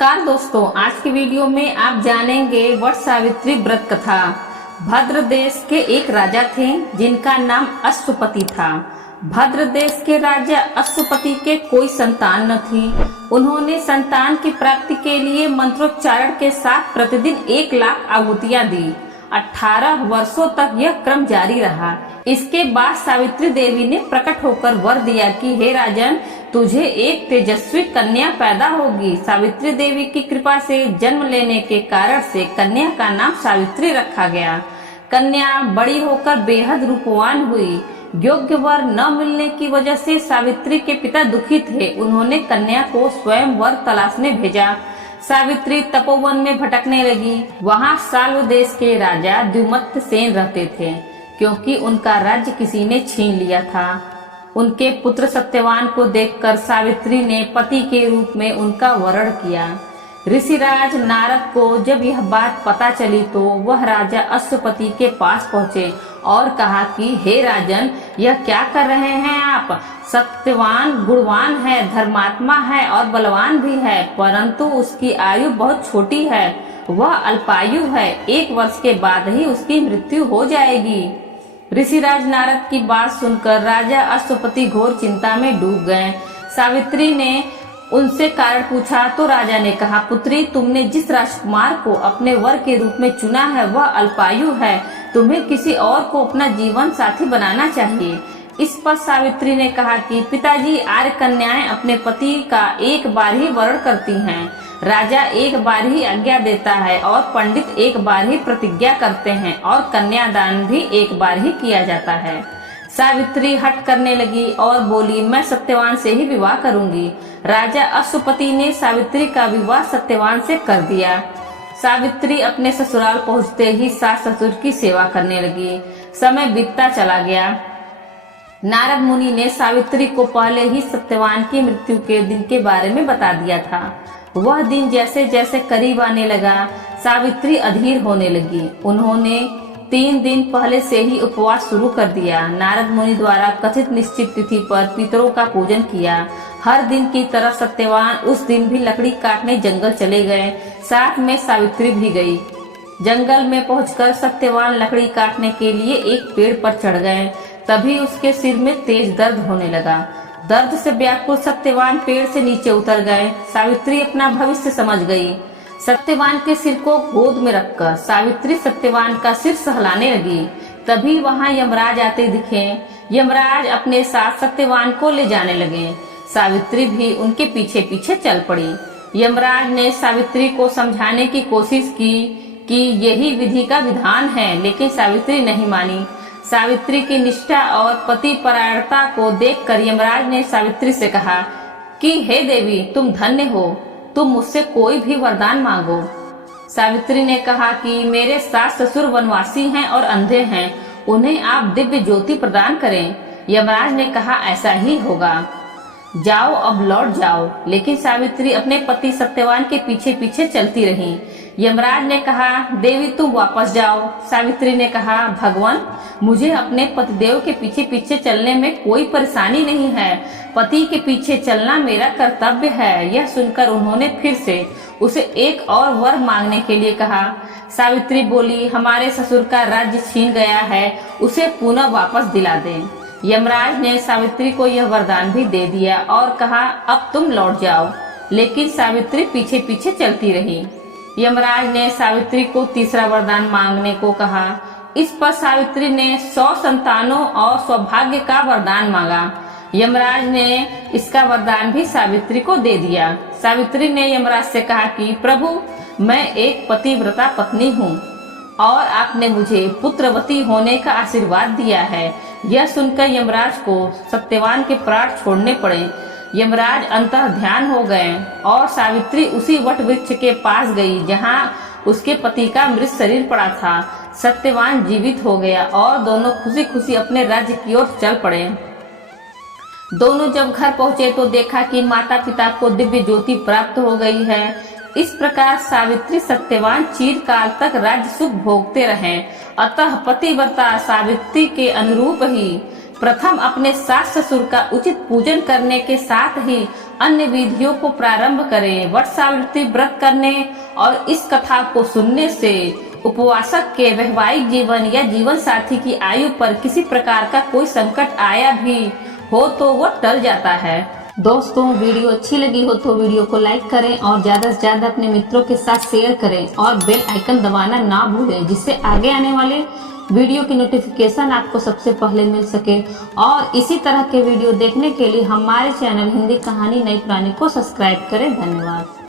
नमस्कार दोस्तों, आज की वीडियो में आप जानेंगे वट सावित्री व्रत कथा। भद्र देश के एक राजा थे जिनका नाम अश्वपति था। भद्र देश के राजा अश्वपति के कोई संतान न थी। उन्होंने संतान की प्राप्ति के लिए मंत्रोच्चारण के साथ प्रतिदिन 1,00,000 आहुतियां दी। 18 वर्षों तक यह क्रम जारी रहा। इसके बाद सावित्री देवी ने प्रकट होकर वर दिया कि हे राजन, तुझे एक तेजस्वी कन्या पैदा होगी। सावित्री देवी की कृपा से जन्म लेने के कारण से कन्या का नाम सावित्री रखा गया। कन्या बड़ी होकर बेहद रूपवान हुई। योग्य वर न मिलने की वजह से सावित्री के पिता दुखी थे। उन्होंने कन्या को स्वयं वर तलाशने भेजा। सावित्री तपोवन में भटकने लगी। वहाँ साल्व देश के राजा द्युमत्त सेन रहते थे, क्योंकि उनका राज्य किसी ने छीन लिया था। उनके पुत्र सत्यवान को देखकर सावित्री ने पति के रूप में उनका वरण किया। ऋषिराज नारद को जब यह बात पता चली तो वह राजा अश्वपति के पास पहुँचे और कहा कि हे राजन, यह क्या कर रहे हैं आप? सत्यवान गुणवान है, धर्मात्मा है और बलवान भी है, परंतु उसकी आयु बहुत छोटी है। वह अल्पायु है। 1 वर्ष के बाद ही उसकी मृत्यु हो जाएगी। ऋषिराज नारद की बात सुनकर राजा अश्वपति घोर चिंता में डूब गए। सावित्री ने उनसे कारण पूछा तो राजा ने कहा, पुत्री, तुमने जिस राजकुमार को अपने वर के रूप में चुना है वह अल्पायु है। तुम्हें किसी और को अपना जीवन साथी बनाना चाहिए। इस पर सावित्री ने कहा कि पिताजी, आर्य कन्याएं अपने पति का एक बार ही वरण करती हैं। राजा एक बार ही आज्ञा देता है और पंडित एक बार ही प्रतिज्ञा करते हैं और कन्यादान भी एक बार ही किया जाता है। सावित्री हट करने लगी और बोली, मैं सत्यवान से ही विवाह करूंगी। राजा अश्वपति ने सावित्री का विवाह सत्यवान से कर दिया। सावित्री अपने ससुराल पहुंचते ही सास ससुर की सेवा करने लगी। समय बीतता चला गया। नारद मुनि ने सावित्री को पहले ही सत्यवान की मृत्यु के दिन के बारे में बता दिया था। वह दिन जैसे जैसे करीब आने लगा, सावित्री अधीर होने लगी। उन्होंने 3 दिन पहले से ही उपवास शुरू कर दिया। नारद मुनि द्वारा कथित निश्चित तिथि पर पितरों का पूजन किया। हर दिन की तरह सत्यवान उस दिन भी लकड़ी काटने जंगल चले गए। साथ में सावित्री भी गई। जंगल में पहुंचकर सत्यवान लकड़ी काटने के लिए एक पेड़ पर चढ़ गए। तभी उसके सिर में तेज दर्द होने लगा। दर्द से व्याकुल सत्यवान पेड़ से नीचे उतर गए। सावित्री अपना भविष्य समझ गई। सत्यवान के सिर को गोद में रखकर सावित्री सत्यवान का सिर सहलाने लगी। तभी वहां यमराज आते दिखे। यमराज अपने साथ सत्यवान को ले जाने लगे। सावित्री भी उनके पीछे पीछे चल पड़ी। यमराज ने सावित्री को समझाने की कोशिश की कि यही विधि का विधान है, लेकिन सावित्री नहीं मानी। सावित्री की निष्ठा और पति परायणता को देखकर यमराज ने सावित्री से कहा कि हे देवी, तुम धन्य हो, तुम मुझसे कोई भी वरदान मांगो। सावित्री ने कहा कि मेरे सास ससुर वनवासी हैं और अंधे हैं, उन्हें आप दिव्य ज्योति प्रदान करें। यमराज ने कहा, ऐसा ही होगा, जाओ अब लौट जाओ। लेकिन सावित्री अपने पति सत्यवान के पीछे पीछे चलती रही। यमराज ने कहा, देवी तुम वापस जाओ। सावित्री ने कहा, भगवान, मुझे अपने पतिदेव के पीछे पीछे चलने में कोई परेशानी नहीं है। पति के पीछे चलना मेरा कर्तव्य है। यह सुनकर उन्होंने फिर से उसे एक और वर मांगने के लिए कहा। सावित्री बोली, हमारे ससुर का राज्य छीन गया है, उसे पुनः वापस दिला दें। यमराज ने सावित्री को यह वरदान भी दे दिया और कहा, अब तुम लौट जाओ। लेकिन सावित्री पीछे पीछे चलती रही। यमराज ने सावित्री को तीसरा वरदान मांगने को कहा। इस पर सावित्री ने 100 संतानों और सौभाग्य का वरदान मांगा। यमराज ने इसका वरदान भी सावित्री को दे दिया। सावित्री ने यमराज से कहा कि प्रभु, मैं एक पतिव्रता पत्नी हूँ और आपने मुझे पुत्रवती होने का आशीर्वाद दिया है। यह सुनकर यमराज को सत्यवान के प्राण छोड़ने पड़े। यमराज अंतः ध्यान हो गए और सावित्री उसी वट वृक्ष के पास गई जहाँ उसके पति का मृत शरीर पड़ा था। सत्यवान जीवित हो गया और दोनों खुशी खुशी अपने राज्य की ओर चल पड़े। दोनों जब घर पहुँचे तो देखा कि माता पिता को दिव्य ज्योति प्राप्त हो गई है। इस प्रकार सावित्री सत्यवान चिरकाल तक राज्य सुख भोगते रहे। अतः पतिव्रता सावित्री के अनुरूप ही प्रथम अपने सास ससुर का उचित पूजन करने के साथ ही अन्य विधियों को प्रारंभ करें। वट सावित्री व्रत करने और इस कथा को सुनने से उपवासक के वैवाहिक जीवन या जीवन साथी की आयु पर किसी प्रकार का कोई संकट आया भी हो तो वो टल जाता है। दोस्तों, वीडियो अच्छी लगी हो तो वीडियो को लाइक करें और ज्यादा से ज्यादा अपने मित्रों के साथ शेयर करें और बेल आइकन दबाना ना भूलें, जिससे आगे आने वाले वीडियो की नोटिफिकेशन आपको सबसे पहले मिल सके। और इसी तरह के वीडियो देखने के लिए हमारे चैनल हिंदी कहानी नई पुरानी को सब्सक्राइब करें। धन्यवाद।